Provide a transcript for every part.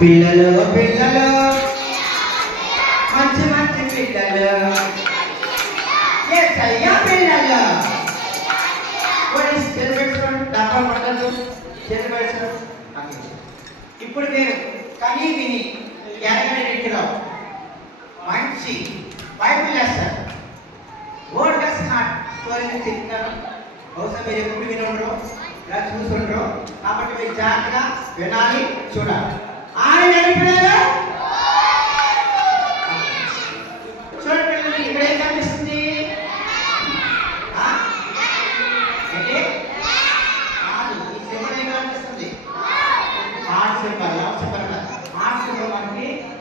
పిల్లలు పిల్లలు మంచి మంచి పిల్లలు యేసయ్య పిల్లలు ఇప్పుడు నేను కనీ విని ఎరగని రీతిలో మంచి బైబిల్ లెసన్ వర్డ్ లెసన్ స్టోరీని చెప్తాను. బహుశా మీరు ఎప్పుడు వినుండ్రో ఇలా చూసుండ్రో, కాబట్టి మీరు జాగ్రత్తగా వినాలి, చూడాలి. ఆయన పిల్లలు చూడండి, పిల్లలు ఇక్కడ ఏం కనిపిస్తుంది?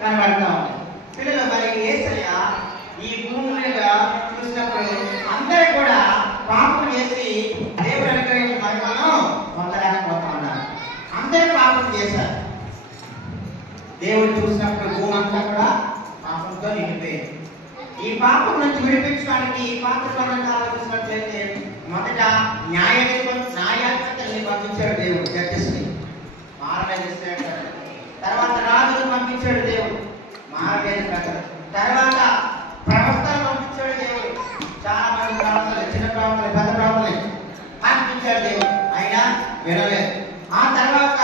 కనబడతా ఉంది. పిల్లలు మరి యేసయ్య ఈ భూమి మీద చూసినప్పుడు అందరూ కూడా పాపం చేసి దేవుడు అనుగ్రహించిన మహిమను పొందలేకపోతా ఉన్నారు. అందరూ పాపం చేశారు. దేవుడు చూసినప్పుడు భూమి అంతా కూడా పాపంతో నిండిపోయింది. ఈ పాపం నుంచి విడిపించడానికి ఈ పాత్రలను ఆలోచించినట్లయితే మొదట న్యాయాధిపతుల్ని పంపించాడు దేవుడు, జడ్జెస్ని మారవేస్తాడు. తర్వాత రాజును పంపించాడు దేవుడు, మారవేద ప్రజలు. తర్వాత ప్రవక్తలు పంపించాడు దేవుడు, చాలా మంది ప్రవక్తలు, చిన్న ప్రవక్తలు, పెద్ద ప్రవక్తలు పంపించాడు దేవుడు, అయినా వినలేదు. ఆ తర్వాత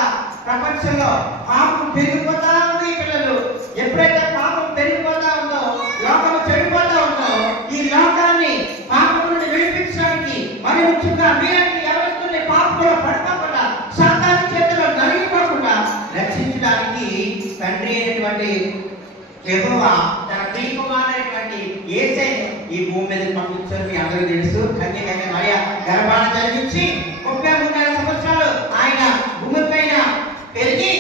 ప్రపంచంలో పాపం పెరిగిపోతా ఉంది. పిల్లలు ఎప్పుడైతే పాపం పెరిగిపోతా ఉందో, లోకం చెడిపోతా ఉందో, ఈ లోకాన్ని పాపం నుండి విడిపించడానికి మరి ముఖ్యంగా మీరంటే ఎవరిస్తుంది పాపంలో పడిపోకుండా సాతాను చేతిలో నలిగిపోకుండా రక్షించడానికి తండ్రి అయినటువంటి యెహోవా తన ప్రియకుమారుడైనటువంటి యేసయ్యను ఈ భూమి మీద పంపించారు. మీ అందరికీ తెలుసు. కన్యకైన మరియ గర్భాన్ని ధరించి 33 సంవత్సరాలు ఆయన భూమి పైన పెరిగి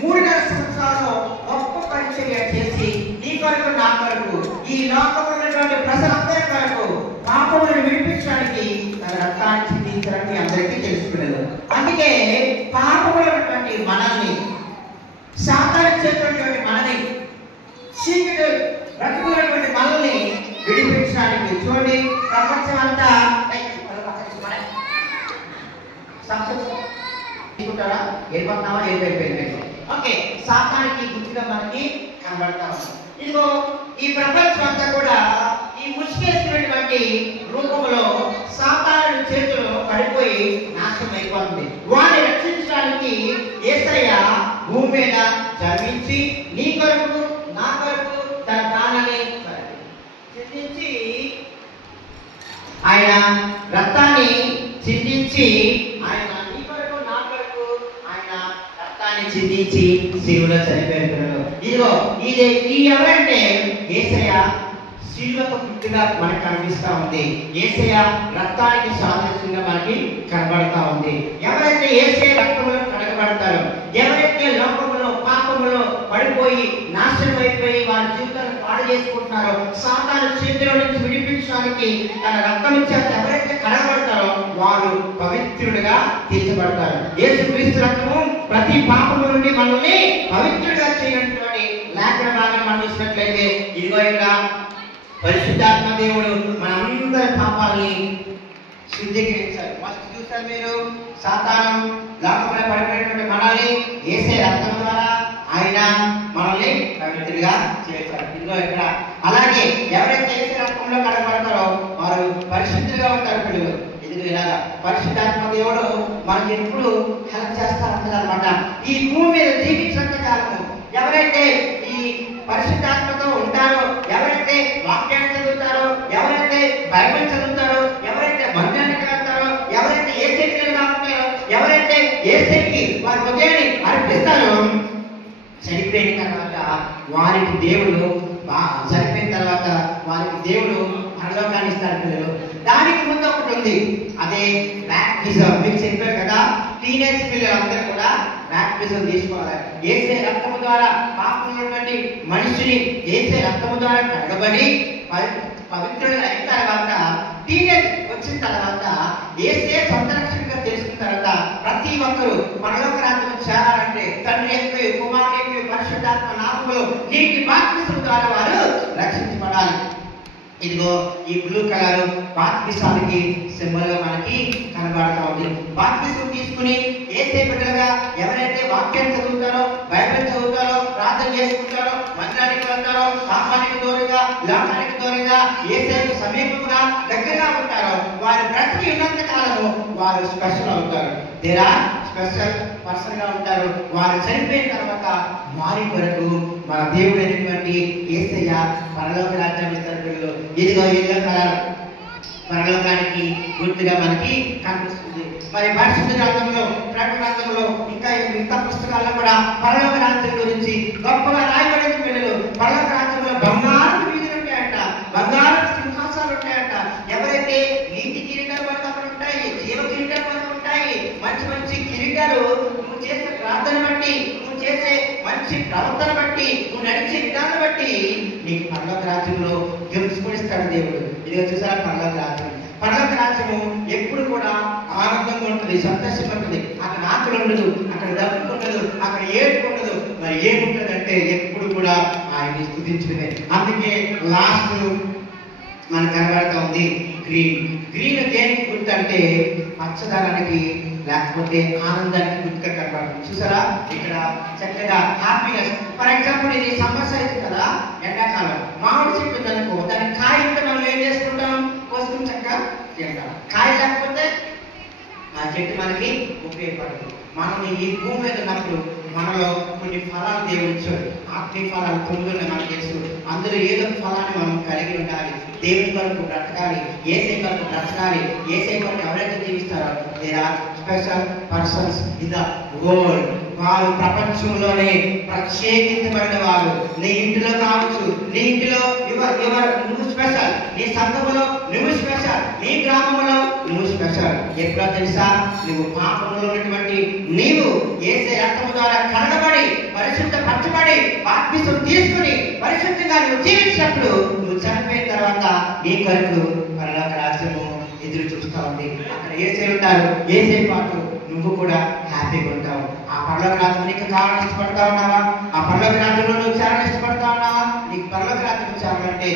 3 సంవత్సరాలు గొప్ప పరిచర్య చేసి నీ కొరకు నా కొరకు ఈ లోకంలో ఉన్నటువంటి ప్రజలందరి కొరకు పాపములను విడిపించడానికి తన రక్తాన్ని చిందించడానికి అందరికీ తెలుసుకునేది. అందుకే పాపములో ఉన్నటువంటి మనల్ని, సాతాను చేతున్నటువంటి మనని, చీకటి బ్రతుకున్నటువంటి మనల్ని విడిపించడానికి చూడండి ప్రపంచం అంతా ఓకే సాతానికి గుర్తుగా మనకి కనబడతా ఉంది. ఇదిగో ఈ ప్రపంచం అంతా కూడా ఈ ముసుగేసినటువంటి రూపంలో సాతాను చేతుల్లో పడిపోయి నాశనం అయిపోతుంది. వారిని రక్షించడానికి యేసయ్య భూమి మీద జన్మించి నీ కొరకు నా కొరకు తన ప్రాణాన్ని చిందించి ఆయన రక్తాన్ని చిందించి ఆయన నీ కొరకు నా కొరకు ఆయన రక్తాన్ని చిందించి శిలువలో చనిపోయారు. ఇదిగో ఇది ఎవరంటే యేసయ్య శిలువకు గుర్తుగా మనకు కనిపిస్తా ఉంది. యేసయ్య రక్తానికి సాదృశ్యంగా మనకి కనబడతా ఉంది. ఎవరైతే యేసయ్య రక్తంలో కడగబడతారో, ఎవరైతే లోకంలో పాపములో పడిపోయి నాశనం అయిపోయి వారి జీవితాన్ని పాడు చేసుకుంటున్నారో, సాతాను చేతిలో నుంచి విడిపించడానికి తన రక్తం చేత ఎవరైతే కడగబడతారో వారు పవిత్రుడిగా తీర్చబడతారు. యేసుక్రీస్తు రక్తము ప్రతి పాపము నుండి మనల్ని పవిత్రుడిగా చేయనటువంటి లేఖన భాగం మనం చూసినట్లయితే ఇదిగో ఇక్కడ పరిశుద్ధాత్మ దేవుడు మనందరి పాపాలని శుద్ధీకరించాలి. ఫస్ట్ చూస్తారు మీరు, సాతాను లోకంలో పడిపోయినటువంటి మనల్ని యేసయ్య రక్తం ద్వారా ఆయన మనల్ని పవిత్రుడిగా చేశారు. ఇదిగో ఇక్కడ అలాగే ఎవరైతే యేసయ్య రక్తంలో కడగబడతారో వారు పరిశుద్ధులుగా ఉంటారు. పిల్లలు ఇదిగో ఇలాగా పరిశుద్ధాత్మ దేవుడు మనకి ఎప్పుడు హెల్ప్ చేస్తా ఉంటుంది అనమాట. ఈ భూమి మీద జీవించినంత కాలము ఎవరైతే ఈ పరిశుద్ధాత్మతో ఉంటారో, ఎవరైతే వాక్యాన్ని చదువుతారో, ఎవరైతే బైబిల్ చదువుతారో, ఎవరైతే మందిరానికి వెళ్తారో, ఎవరైతే యేసయ్యగా ఉంటారో, ఎవరైతే యేసయ్యకి వారి హృదయాన్ని అర్పిస్తారో, చనిపోయిన తర్వాత వారికి దేవుడు చనిపోయిన తర్వాత వారికి దేవుడు పరలోకాన్ని ఇస్తారు. పిల్లలు దానికి ముందు ఒకటి ఉంది, అదే బ్యాప్టిజం. మీకు చెప్పారు కదా, టీనేజ్ పిల్లలందరూ కూడా బ్యాప్టిజం తీసుకోవాలి. యేసయ్య రక్తము ద్వారా పాపంలో ఉన్నటువంటి మనిషిని యేసయ్య రక్తము ద్వారా కడగబడి పవిత్రులు అయిన తర్వాత టీనేజ్ వచ్చిన తర్వాత యేసయ్య సొంత రక్షకుడిగా తెలుసుకున్న తర్వాత ప్రతి ఒక్కరూ పరలోక రాజ్యం చేరాలంటే తండ్రి యొక్క కుమారుని యొక్క పరిశుద్ధాత్మ నామములో నీటి బాప్తిసం ద్వారా వారు రక్షించబడాలి. ఇదిగో ఈ బ్లూ కలర్ బాప్తిసానికి సింబల్ గా మనకి కనబడతా ఉంది. బాప్తిసం తీసుకుని యేసయ్య బిడ్డలుగా ఎవరైతే వాక్యాన్ని చదువుతారో, బైబిల్ చదువుతారో, చేసుకుంటారో, మందిరానికి వెళ్తారో, పాపానికి దూరంగా, లోకానికి దూరంగా, యేసయ్యకు సమీపంగా దగ్గరగా ఉంటారో వారు బ్రతికి ఉన్నంత కాలము వారు స్పెషల్ అవుతారు. దేర్ ఆర్ స్పెషల్ పర్సన్ గా ఉంటారు. వారు చనిపోయిన తర్వాత వారి కొరకు మన దేవుడైనటువంటి యేసయ్య పరలోక రాజ్యం ఇస్తారు. పిల్లలు, ఇదిగో ఎల్లో కలర్ పరలోకానికి గుర్తుగా మనకి కనిపిస్తుంది. మరి పరిశుద్ధ గ్రంథంలో, ప్రకటన గ్రంథంలో, ఇంకా మిగతా పుస్తకాల్లో కూడా పరలోక రాజ్యం గురించి గొప్పగా రాయబడిన పిల్లలు. పరలోక రాజ్యంలో బంగారు వీధులు ఉంటాయంట, బంగారు సింహాసాలు ఉంటాయంట. ఎవరైతే నీతి కిరీటాలు మనకు అక్కడ ఉంటాయి, జీవ కిరీటాలు మనకు ఉంటాయి. మంచి మంచి కిరీటాలు నువ్వు చేసే ప్రార్థన బట్టి, నువ్వు చేసే మంచి ప్రవర్తన బట్టి, నువ్వు నడిచే విధానం బట్టి నీకు పరలోక రాజ్యంలో గెలుచుకొనిస్తాడు దేవుడు. ఇది చూసారా పరలోక రాజ్యం. పరలోక రాజ్యము ఎప్పుడు కూడా ఆనందంగా ఉంటుంది, సంతోషంగా ఉంటుంది. అక్కడ ఆకలి ఉండదు, అక్కడ డబ్బు ఉండదు, అక్కడ ఏడుపు ఉండదు. మరి ఏముంటుంది అంటే ఎప్పుడు కూడా ఆయన్ని స్తుతించడమే. అందుకే లాస్ట్ మనకు కనబడతా ఉంది గ్రీన్. గ్రీన్ దేనికి గుర్తు అంటే పచ్చదనానికి, లేకపోతే ఆనందానికి గుర్తుగా కనబడుతుంది. చూసారా ఇక్కడ చక్కగా హ్యాపీనెస్. ఫర్ ఎగ్జాంపుల్ ఇది సమ్మర్ సైజు కదా, ఎండాకాలం. మామిడి చెట్టు ఉందనుకో, దానికి కాయ ఉంటే మనం ఏం చేసుకుంటాం? కోసుకుని చక్కగా తింటాం. కాయ లేకపోతే ఆ చెట్టు మనకి ఉపయోగపడదు. మనం ఈ భూమి మీద ఉన్నప్పుడు మనలో కొన్ని ఫలాలు దేవుడిచ్చాడు. ఆత్మీయ ఫలాలు తొమ్మిది మనకు తెలుసు. అందులో ఏదో ఫలాన్ని మనం కలిగి ఉండాలి. దేవుని కొరకు బ్రతకాలి, యేసయ్య కొరకు బ్రతకాలి. యేసయ్య కొరకు ఎవరైతే జీవిస్తారో there are special persons in the world. వారు ప్రపంచంలోనే ప్రత్యేకించబడిన వారు. నీ ఇంటిలో కావచ్చు, నీ ఇంటిలో నువ్వు స్పెషల్, నీ సంఘములో నువ్వు స్పెషల్, నీ గ్రామంలో నువ్వు స్పెషల్. ఎప్పుడో తెలుసా? నువ్వు పాపంలో ఉన్నటువంటి నీవు యేసయ్య రక్తము ద్వారా కడగబడి, పరిశుద్ధపరచబడి, బాప్తిసం తీసుకుని పరిశుద్ధంగా నువ్వు జీవించినప్పుడు నువ్వు చనిపోయిన తర్వాత నీ కొరకు పరలోక రాజ్యము ఎదురు చూస్తూ ఉంది. అక్కడ యేసయ్య ఉంటారు, యేసయ్య పాటు నువ్వు కూడా హ్యాపీగా ఉంటావు. ఆ పరలోక రాజ్యం నీకు కావాలని ఇష్టపడతా ఉన్నావా? ఆ పరలోక రాజ్యంలో నువ్వు చేరాలని ఇష్టపడతా ఉన్నావా? నీకు పరలోక రాజ్యం చేరాలంటే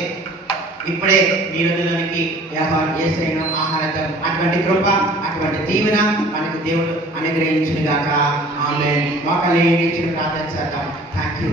ఇప్పుడే నీ రోజులోనికి యేసయ్యను ఆహ్వానిద్దాం. అటువంటి కృప, అటువంటి దీవెన మనకు దేవుడు అనుగ్రహించును గాక. ఆమేన్. మోకాళ్ళు వేయించి ప్రార్థన చేద్దాం. థాంక్యూ.